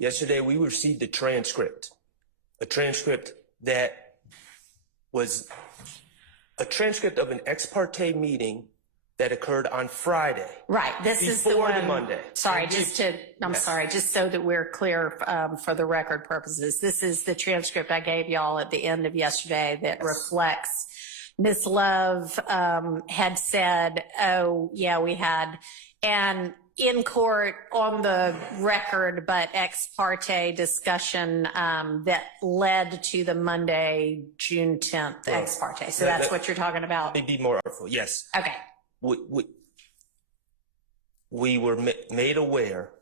Yesterday, we received a transcript that was a transcript of an ex parte meeting that occurred on Friday. Right. This is the one. Before the Monday. Sorry, sorry, just so that we're clear for the record purposes. This is the transcript I gave y'all at the end of yesterday that reflects Ms. Love had said, oh, yeah, we had, and in court on the record, but ex parte discussion that led to the Monday, June 10th ex parte. So that's what you're talking about? Let me be more artful. Yes. Okay. We were made aware,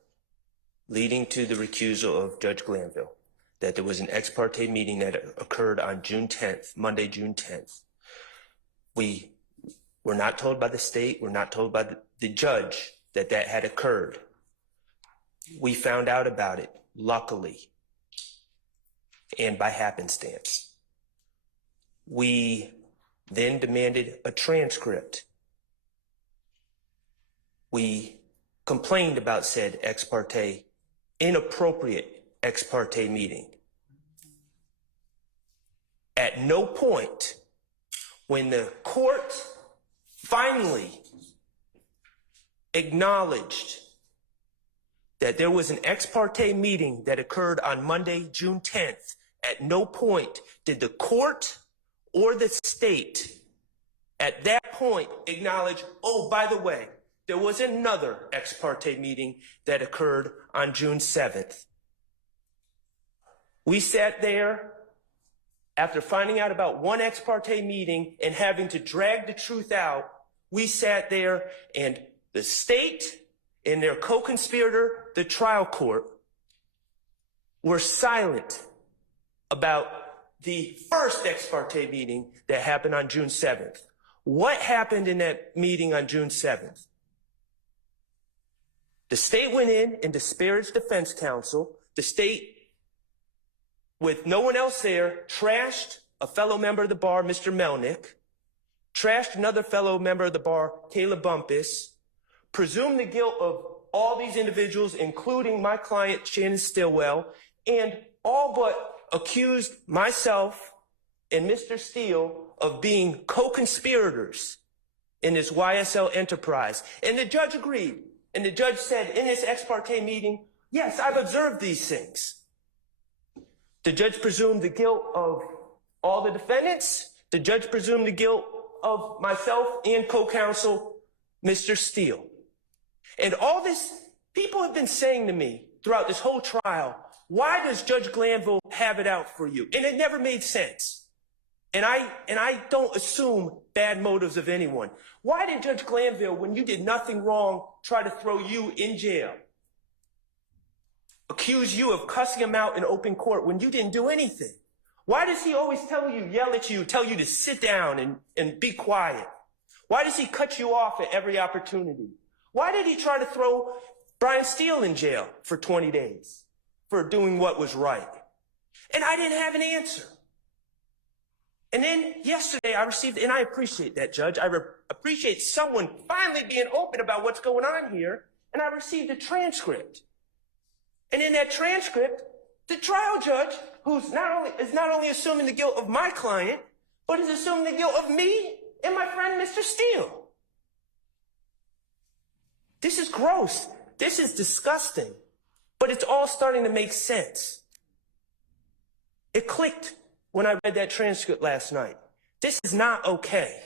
leading to the recusal of Judge Glanville, that there was an ex parte meeting that occurred on June 10th, Monday, June 10th. We were not told by the state, we're not told by the judge that had occurred. We found out about it, luckily, and by happenstance. We then demanded a transcript. We complained about said ex parte, inappropriate ex parte meeting. At no point, when the court finally acknowledged that there was an ex parte meeting that occurred on Monday, June 10th, at no point did the court or the state at that point acknowledge, oh, by the way, there was another ex parte meeting that occurred on June 7th. We sat there after finding out about one ex parte meeting and having to drag the truth out. We sat there and the state and their co-conspirator, the trial court, were silent about the first ex parte meeting that happened on June 7th. What happened in that meeting on June 7th? The state went in and disparaged defense counsel. The state, with no one else there, trashed a fellow member of the bar, Mr. Melnick, trashed another fellow member of the bar, Caleb Bumpus, presumed the guilt of all these individuals, including my client, Shannon Stillwell, and all but accused myself and Mr. Steele of being co-conspirators in this YSL enterprise. And the judge agreed. And the judge said in this ex parte meeting, yes, I've observed these things. The judge presumed the guilt of all the defendants. The judge presumed the guilt of myself and co-counsel, Mr. Steele. And all this, people have been saying to me throughout this whole trial, why does Judge Glanville have it out for you? And it never made sense. And I don't assume bad motives of anyone. Why did Judge Glanville, when you did nothing wrong, try to throw you in jail? Accuse you of cussing him out in open court when you didn't do anything? Why does he always tell you, yell at you, tell you to sit down and be quiet? Why does he cut you off at every opportunity? Why did he try to throw Brian Steele in jail for 20 days for doing what was right? And I didn't have an answer. And then yesterday I received, and I appreciate that, Judge. I appreciate someone finally being open about what's going on here. And I received a transcript. And in that transcript, the trial judge, who's not only assuming the guilt of my client, but is assuming the guilt of me and my friend, Mr. Steele. This is gross. This is disgusting. But it's all starting to make sense. It clicked when I read that transcript last night. This is not okay.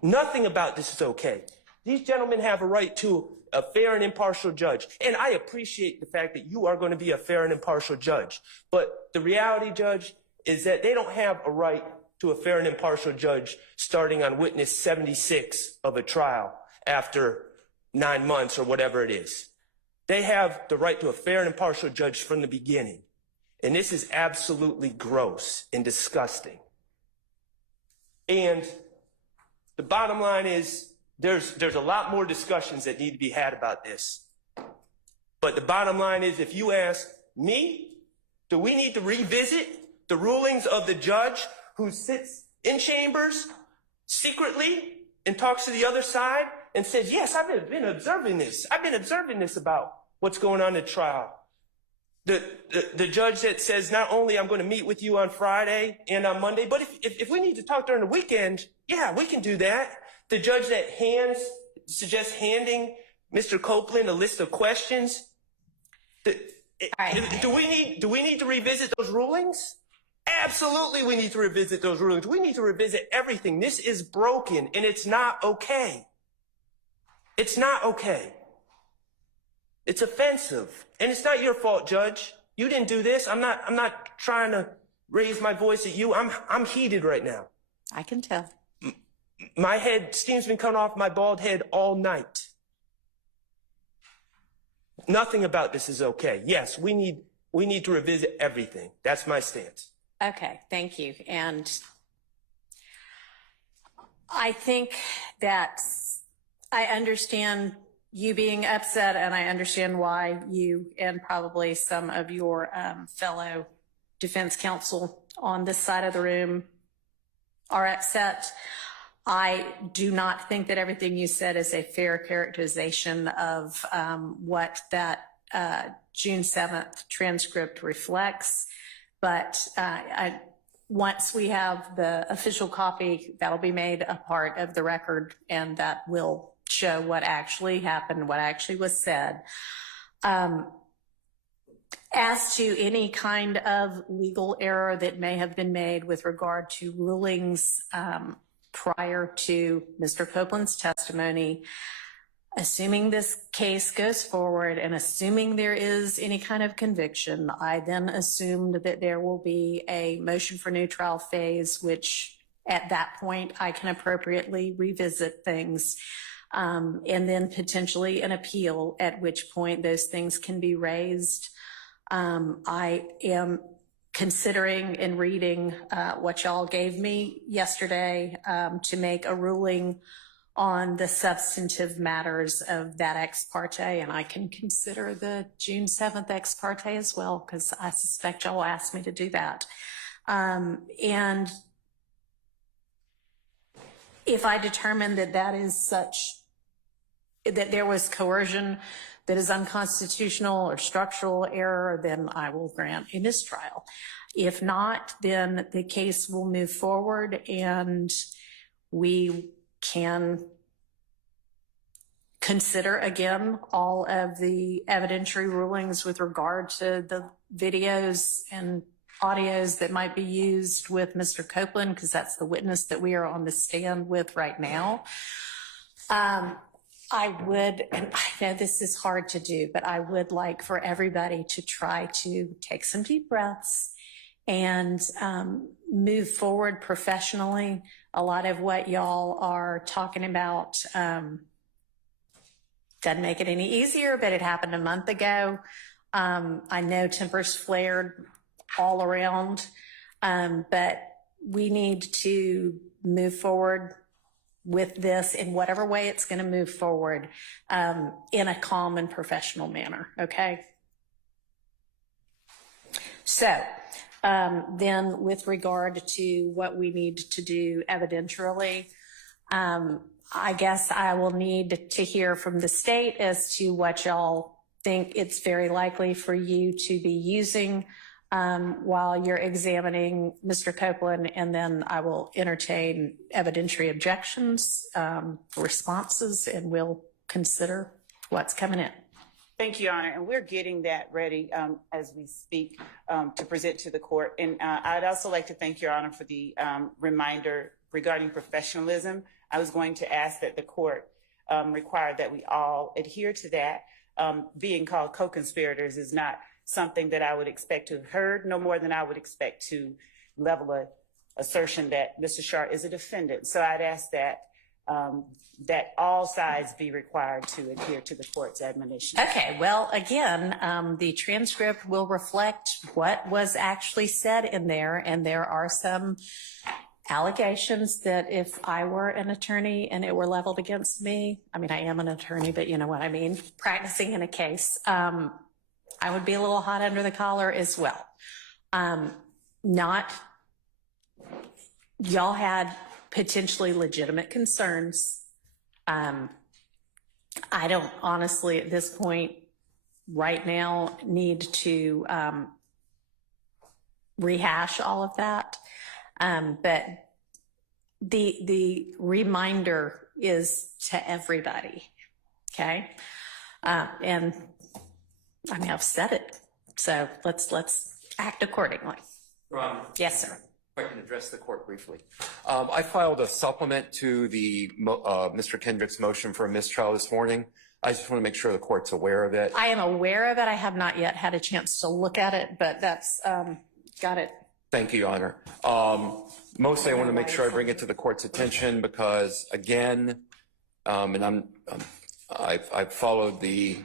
Nothing about this is okay. These gentlemen have a right to a fair and impartial judge. And I appreciate the fact that you are going to be a fair and impartial judge. But the reality, Judge, is that they don't have a right to a fair and impartial judge starting on witness 76 of a trial after 9 months or whatever it is. They have the right to a fair and impartial judge from the beginning. And this is absolutely gross and disgusting. And the bottom line is there's a lot more discussions that need to be had about this. But the bottom line is, if you ask me, do we need to revisit the rulings of the judge who sits in chambers secretly and talks to the other side and says, yes, I've been observing this. I've been observing this about what's going on at trial. The judge that says, not only I'm going to meet with you on Friday and on Monday, but if we need to talk during the weekend, yeah, we can do that. The judge that suggests handing Mr. Copeland a list of questions. Do we need to revisit those rulings? Absolutely, we need to revisit those rulings. We need to revisit everything. This is broken, and it's not okay. It's not okay. It's offensive, and it's not your fault, Judge. You didn't do this. I'm not trying to raise my voice at you. I'm heated right now. I can tell. My steam's been coming off my bald head all night. Nothing about this is okay. Yes, we need to revisit everything. That's my stance. Okay, thank you. And I think that I understand you being upset, and I understand why you and probably some of your fellow defense counsel on this side of the room are upset. I do not think that everything you said is a fair characterization of what that June 7th transcript reflects. But once we have the official copy, that'll be made a part of the record, and that will show what actually happened, what actually was said. As to any kind of legal error that may have been made with regard to rulings prior to Mr. Copeland's testimony, assuming this case goes forward and assuming there is any kind of conviction, I then assumed that there will be a motion for new trial phase, which at that point I can appropriately revisit things, and then potentially an appeal, at which point those things can be raised. I am considering and reading what y'all gave me yesterday to make a ruling on the substantive matters of that ex parte, and I can consider the June 7th ex parte as well, because I suspect y'all will ask me to do that. And if I determine that that is such, that there was coercion that is unconstitutional or structural error, then I will grant a mistrial. If not, then the case will move forward and we can consider again all of the evidentiary rulings with regard to the videos and audios that might be used with Mr. Copeland, because that's the witness that we are on the stand with right now. I would, and I know this is hard to do, but I would like for everybody to try to take some deep breaths and move forward professionally. A lot of what y'all are talking about doesn't make it any easier, but it happened a month ago. I know tempers flared all around, but we need to move forward with this in whatever way it's going to move forward in a calm and professional manner, okay? So then with regard to what we need to do evidentially, I guess I will need to hear from the state as to what y'all think it's very likely for you to be using while you're examining Mr. Copeland, and then I will entertain evidentiary objections, responses, and we'll consider what's coming in. Thank you, Your Honor, and we're getting that ready as we speak to present to the court. And I'd also like to thank Your Honor for the reminder regarding professionalism. I was going to ask that the court require that we all adhere to that. Being called co-conspirators is not something that I would expect to have heard, no more than I would expect to level a assertion that Mr. Schardt is a defendant. So I'd ask that that all sides be required to adhere to the court's admonition. Okay, well, again, the transcript will reflect what was actually said in there, and there are some allegations that if I were an attorney and it were leveled against me, I mean, I am an attorney, but you know what I mean, practicing in a case, I would be a little hot under the collar as well. Y'all had potentially legitimate concerns. I don't honestly at this point right now need to rehash all of that. But the reminder is to everybody, okay? And I mean, I've said it, so let's act accordingly. Ron, Yes, sir. if I can address the court briefly. I filed a supplement to the Mr. Kendrick's motion for a mistrial this morning. I just want to make sure the court's aware of it. I am aware of it. I have not yet had a chance to look at it, but that's got it. Thank you, Your Honor. Mostly I want to make sure I bring it to the court's attention because, again, and I've followed the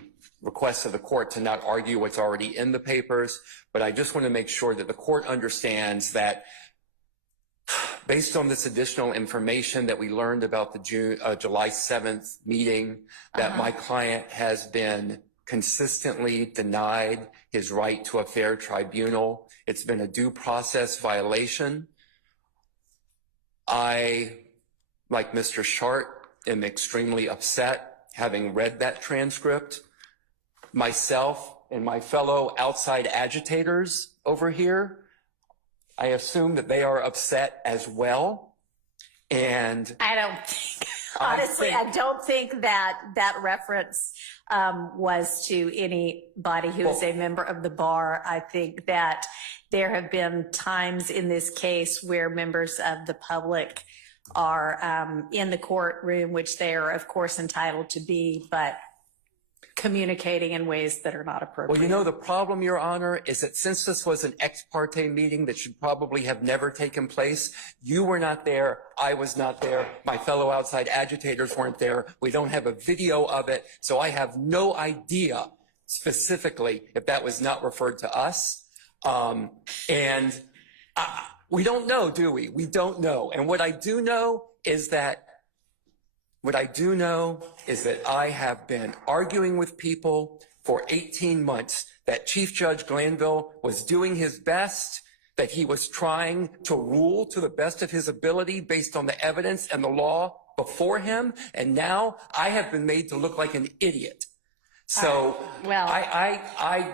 request of the court to not argue what's already in the papers, but I just want to make sure that the court understands that based on this additional information that we learned about the July 7th meeting, that my client has been consistently denied his right to a fair tribunal. It's been a due process violation. I, like Mr. Schardt, am extremely upset having read that transcript. Myself and my fellow outside agitators over here, I assume that they are upset as well. And I don't think, honestly, I don't think that that reference was to anybody who is a member of the bar. I think that there have been times in this case where members of the public are in the courtroom, which they are, of course, entitled to be, but communicating in ways that are not appropriate. well, you know, the problem, Your Honor, is that since this was an ex parte meeting that should probably have never taken place, you were not there, I was not there, my fellow outside agitators weren't there, we don't have a video of it, so I have no idea specifically if that was not referred to us. We don't know, do we? We don't know. And what I do know is that I have been arguing with people for 18 months that Chief Judge Glanville was doing his best, that he was trying to rule to the best of his ability based on the evidence and the law before him. And now I have been made to look like an idiot. So well, I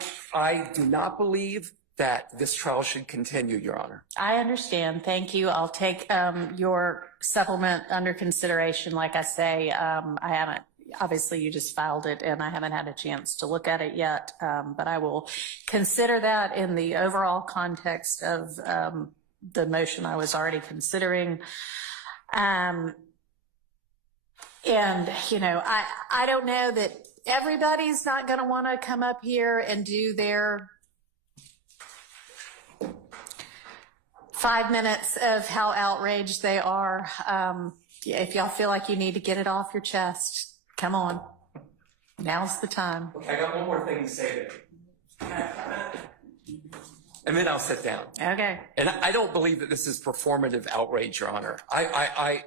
do not believe that this trial should continue, Your Honor. I understand. Thank you. I'll take your supplement under consideration. Like I say, I haven't, obviously you just filed it and I haven't had a chance to look at it yet, but I will consider that in the overall context of the motion I was already considering. And, you know, I don't know that everybody's not going to want to come up here and do their 5 minutes of how outraged they are. If y'all feel like you need to get it off your chest, come on. Now's the time. Okay, I got one more thing to say there. And then I'll sit down. Okay. And I don't believe that this is performative outrage, Your Honor. I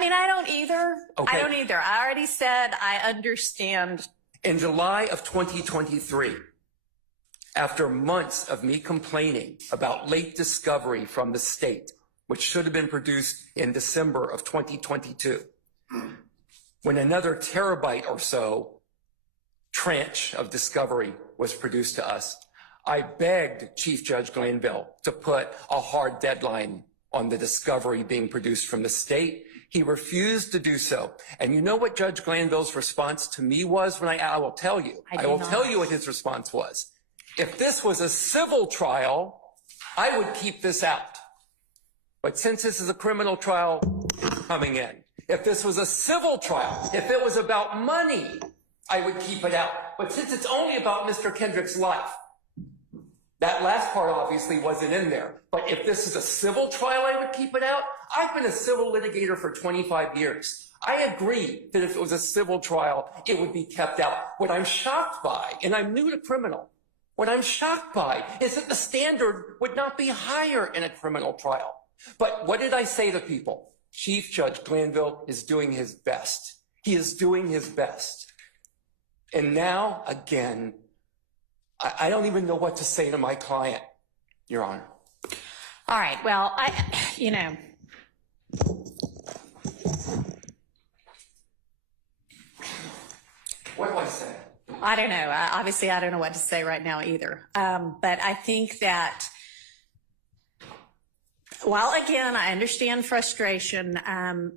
mean, I don't either. Okay. I don't either. I already said I understand. In July of 2023, after months of me complaining about late discovery from the state, which should have been produced in December of 2022, when another terabyte or so tranche of discovery was produced to us, I begged Chief Judge Glanville to put a hard deadline on the discovery being produced from the state. He refused to do so. And you know what Judge Glanville's response to me was when I will tell you. I will tell you what his response was. If this was a civil trial, I would keep this out. But since this is a criminal trial, it's coming in. If this was a civil trial, if it was about money, I would keep it out. But since it's only about Mr. Kendrick's life, that last part obviously wasn't in there. But if this is a civil trial, I would keep it out. I've been a civil litigator for 25 years. I agree that if it was a civil trial, it would be kept out. What I'm shocked by, and I'm new to criminal, what I'm shocked by is that the standard would not be higher in a criminal trial. But what did I say to people? Chief Judge Glanville is doing his best. He is doing his best. And now, again, I don't even know what to say to my client, Your Honor. All right. Well, you know. What do I say? I don't know. Obviously, I don't know what to say right now either. But I think that, while again, I understand frustration,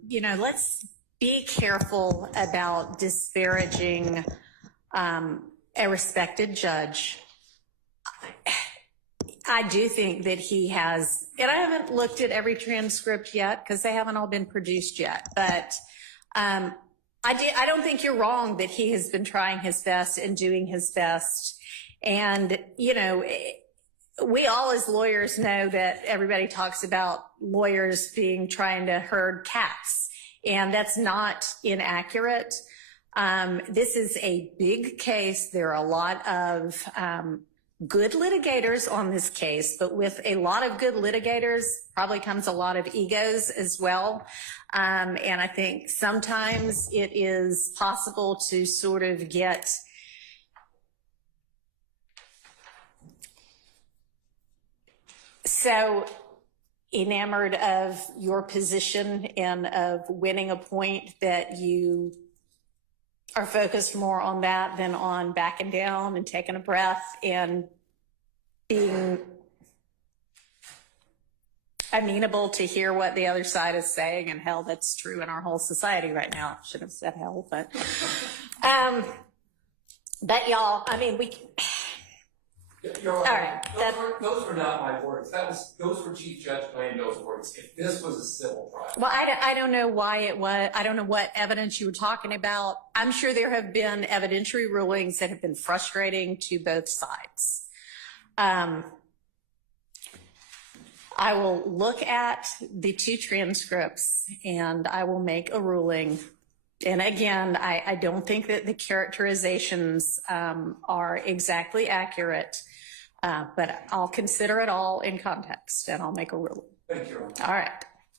let's be careful about disparaging a respected judge. I do think that he has, and I haven't looked at every transcript yet because they haven't all been produced yet, but I don't think you're wrong that he has been trying his best and doing his best. And, we all as lawyers know that everybody talks about lawyers trying to herd cats, and that's not inaccurate. This is a big case. There are a lot of good litigators on this case, but with a lot of good litigators probably comes a lot of egos as well. And I think sometimes it is possible to sort of get so enamored of your position and of winning a point that you are focused more on that than on backing down and taking a breath and being amenable to hear what the other side is saying. And hell, that's true in our whole society right now. Should have said hell, but y'all, You're all right. Those were not my words. Those were Chief Judge Glanville's words. If this was a civil trial. Well, I don't know why it was. I don't know what evidence you were talking about. I'm sure there have been evidentiary rulings that have been frustrating to both sides. I will look at the two transcripts and I will make a ruling. And again, I don't think that the characterizations are exactly accurate, but I'll consider it all in context and I'll make a ruling. Thank you. All right.